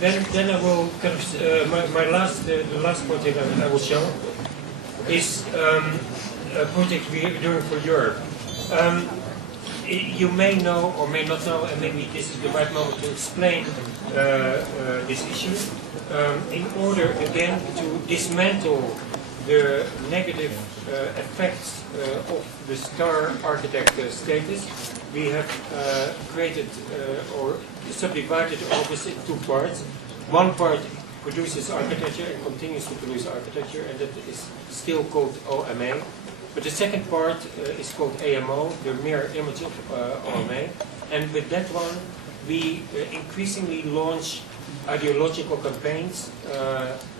then I will kind of the last project I will show is a project we are doing for Europe. You may know or may not know, and maybe this is the right moment to explain this issue. In order again to dismantle the negative effects of the star architect status, we have created or subdivided all this in two parts. One part produces architecture and continues to produce architecture, and that is still called OMA. But the second part is called AMO, the mirror image of OMA. And with that one, we increasingly launch ideological campaigns,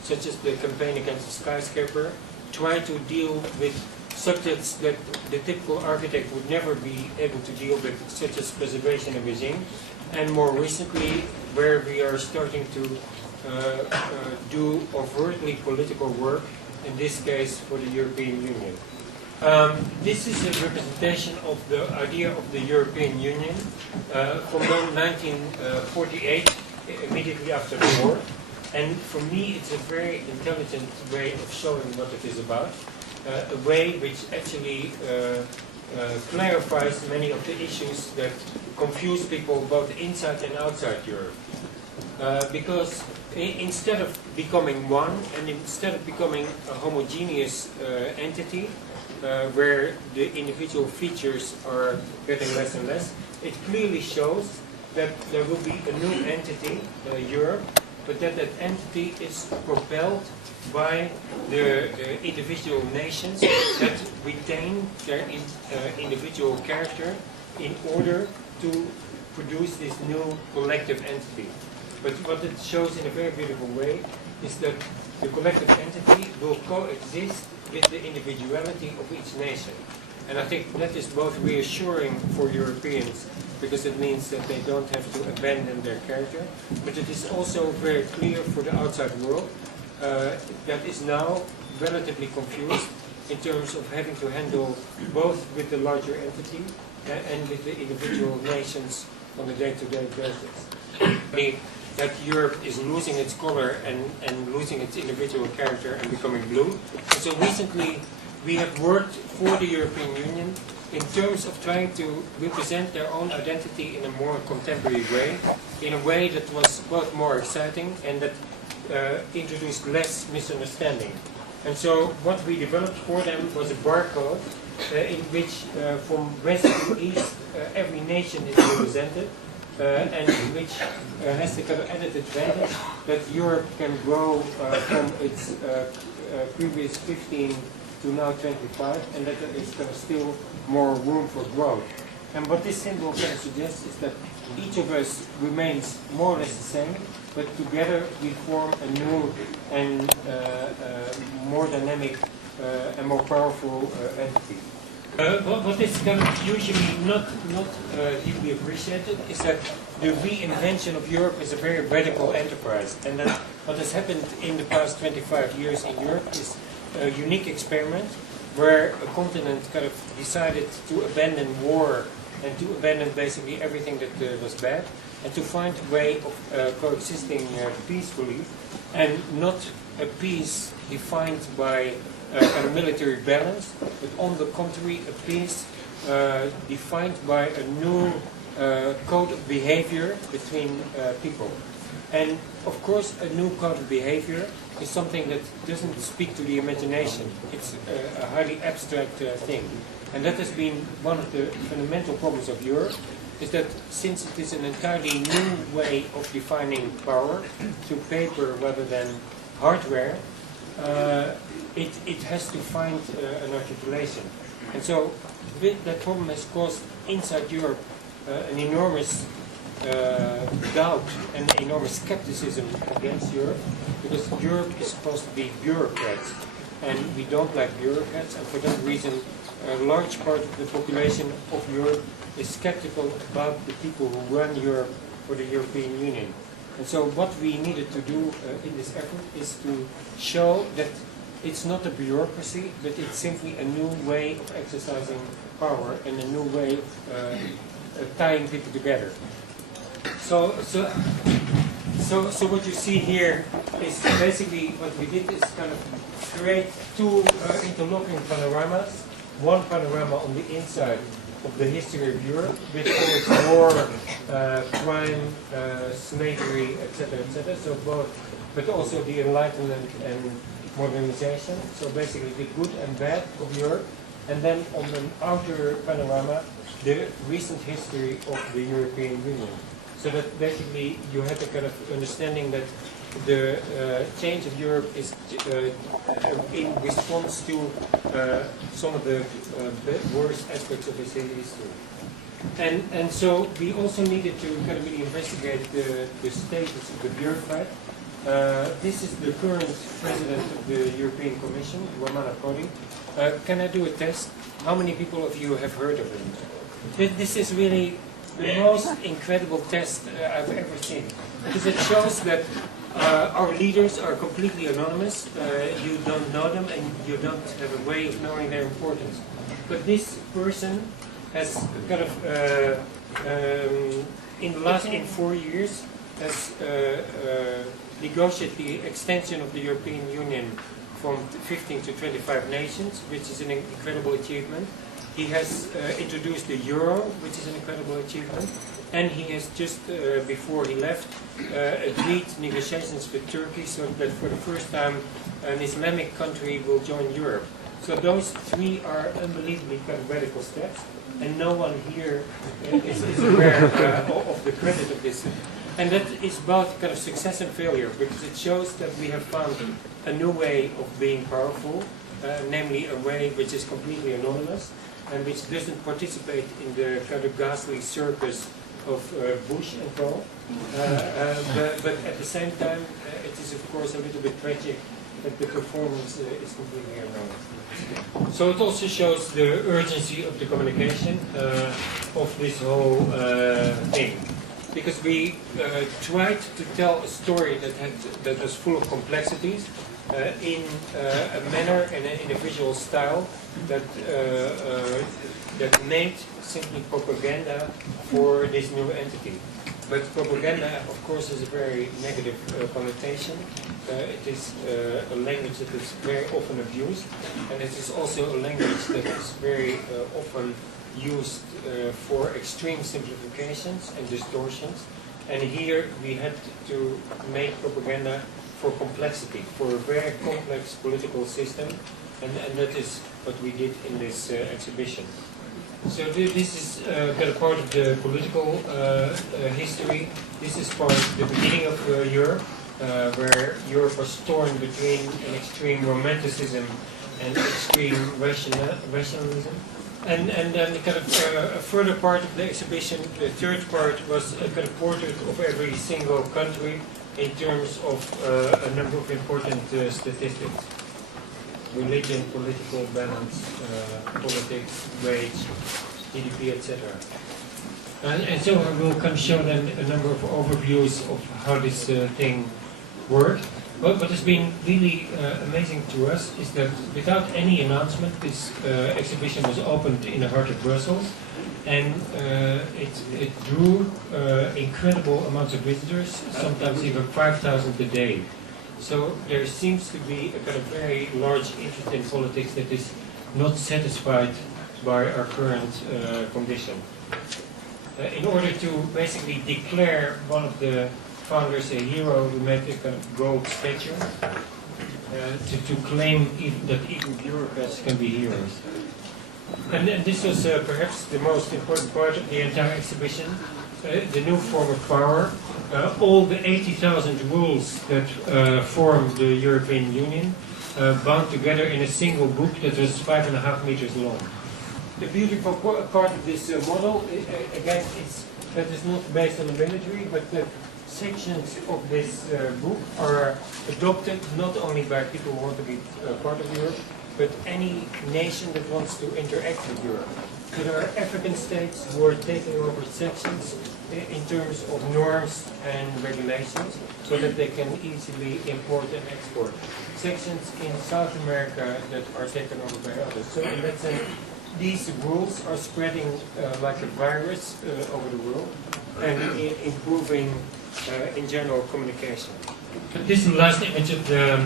such as the campaign against the skyscraper, try to deal with subjects that the typical architect would never be able to deal with, such as preservation and regime. And more recently, where we are starting to do overtly political work, in this case for the European Union. This is a representation of the idea of the European Union from 1948, immediately after the war. And for me, it's a very intelligent way of showing what it is about, a way which actually clarifies many of the issues that confuse people both inside and outside Europe. Because instead of becoming one, and instead of becoming a homogeneous entity, where the individual features are getting less and less, it clearly shows that there will be a new entity, Europe, but that entity is propelled by the individual nations that retain their individual character in order to produce this new collective entity. But what it shows in a very beautiful way is that the collective entity will coexist with the individuality of each nation. And I think that is both reassuring for Europeans, because it means that they don't have to abandon their character, but it is also very clear for the outside world that is now relatively confused in terms of having to handle both with the larger entity and with the individual nations on a day-to-day basis. That Europe is losing its color and losing its individual character and becoming blue. And so recently we have worked for the European Union in terms of trying to represent their own identity in a more contemporary way, in a way that was both more exciting and that introduced less misunderstanding. And so what we developed for them was a barcode in which from west to east every nation is represented, and which has the kind of added advantage that Europe can grow from its previous 15 to now 25, and that there is kind of still more room for growth. And what this symbol kind of suggests is that each of us remains more or less the same, but together we form a new and more dynamic and more powerful entity. What is kind of usually not deeply appreciated is that the reinvention of Europe is a very radical enterprise, and that what has happened in the past 25 years in Europe is a unique experiment where a continent kind of decided to abandon war and to abandon basically everything that was bad, and to find a way of coexisting peacefully, and not a peace defined by kind of military balance, but on the contrary, a peace defined by a new code of behavior between people. And of course, a new code of behavior is something that doesn't speak to the imagination. It's a highly abstract thing. And that has been one of the fundamental problems of Europe, is that since it is an entirely new way of defining power through paper rather than hardware, it has to find an articulation. And so that problem has caused inside Europe an enormous doubt and enormous skepticism against Europe, because Europe is supposed to be bureaucrats, and we don't like bureaucrats, and for that reason a large part of the population of Europe is skeptical about the people who run Europe or the European Union. And so what we needed to do in this effort is to show that it's not a bureaucracy, but it's simply a new way of exercising power and a new way of tying people together. So So what you see here is basically what we did is kind of create two interlocking panoramas. One panorama on the inside of the history of Europe, with all its war, crime, slavery, etc., etc. So both, but also the Enlightenment and modernization. So basically the good and bad of Europe. And then on the outer panorama, the recent history of the European Union. So that basically you have a kind of understanding that the change of Europe is in response to some of the worst aspects of its history. And so we also needed to kind of really investigate the status of the bureaucrat. This is the current president of the European Commission, Romana Prodi. Can I do a test? How many people of you have heard of him? This is really the most incredible test I've ever seen, because it shows that our leaders are completely anonymous. You don't know them, and you don't have a way of knowing their importance. But this person has kind of, in 4 years, has negotiated the extension of the European Union from 15 to 25 nations, which is an incredible achievement. He has introduced the euro, which is an incredible achievement. And he has just, before he left, agreed negotiations with Turkey so that for the first time an Islamic country will join Europe. So those three are unbelievably kind of radical steps, and no one here is aware of the credit of this. And that is both kind of success and failure, because it shows that we have found a new way of being powerful, namely a way which is completely anonymous and which doesn't participate in the kind of ghastly circus of Bush and co. But at the same time, it is of course a little bit tragic that the performance is completely anonymous. So it also shows the urgency of the communication of this whole thing. Because we tried to tell a story that was full of complexities in a manner and in a visual style that made simply propaganda for this new entity. But propaganda, of course, is a very negative connotation. It is a language that is very often abused, and it is also a language that is very often used for extreme simplifications and distortions. And here we had to make propaganda for complexity, for a very complex political system, and that is what we did in this exhibition. So this is kind of part of the political history. This is part of the beginning of Europe, where Europe was torn between an extreme romanticism and extreme rationalism. And then the kind of a further part of the exhibition, the third part, was a kind of portrait of every single country in terms of a number of important statistics. Religion, political balance, politics, wage, GDP, etc. And so I will kind of show then a number of overviews of how this thing worked. But what has been really amazing to us is that without any announcement, this exhibition was opened in the heart of Brussels, and it drew incredible amounts of visitors, sometimes even 5,000 a day. So there seems to be a kind of very large interest in politics that is not satisfied by our current condition. In order to basically declare one of the founders a hero, we made a kind of gold statue to claim that even bureaucrats can be heroes. And this was perhaps the most important part of the entire exhibition, the new form of power. All the 80,000 rules that form the European Union bound together in a single book that was 5.5 meters long. The beautiful part of this model, again, that is not based on the military, but the sections of this book are adopted not only by people who want to be part of Europe, but any nation that wants to interact with Europe. So there are African states who are taking over sections in terms of norms and regulations so that they can easily import and export. Sections in South America that are taken over by others. So in that sense, these rules are spreading like a virus over the world and improving in general communication. This is the last image of the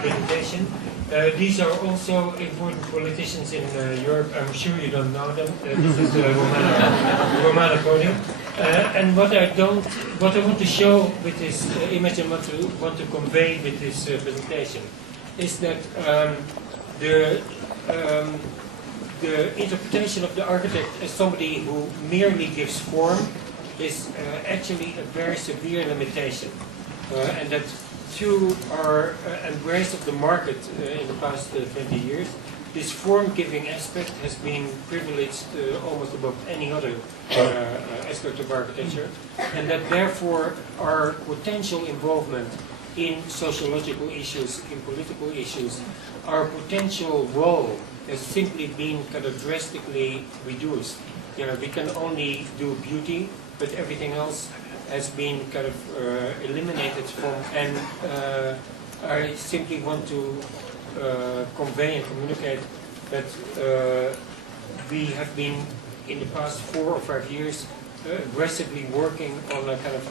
presentation. These are also important politicians in Europe. I'm sure you don't know them. This is Romana Podium. And what I want to show with this image and want to convey with this presentation is that the interpretation of the architect as somebody who merely gives form is actually a very severe limitation. And that through our embrace of the market in the past 20 years, this form-giving aspect has been privileged almost above any other aspect of architecture, and that therefore our potential involvement in sociological issues, in political issues, our potential role has simply been kind of drastically reduced. You know, we can only do beauty, but everything else has been kind of eliminated from, and I simply want to convey and communicate that we have been in the past 4 or 5 years aggressively working on a kind of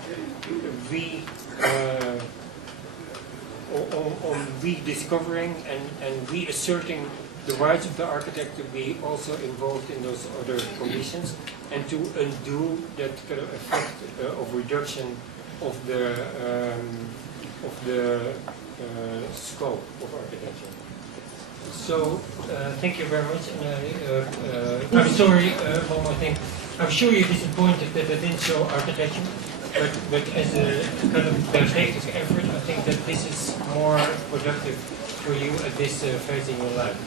rediscovering and reasserting the rights of the architect to be also involved in those other conditions, and to undo that kind of effect of reduction of the scope of architecture. So thank you very much. And I'm sorry, one more thing. I'm sure you're disappointed that I didn't show architecture, but as a kind of therapeutic effort, I think that this is more productive for you at this phase in your life.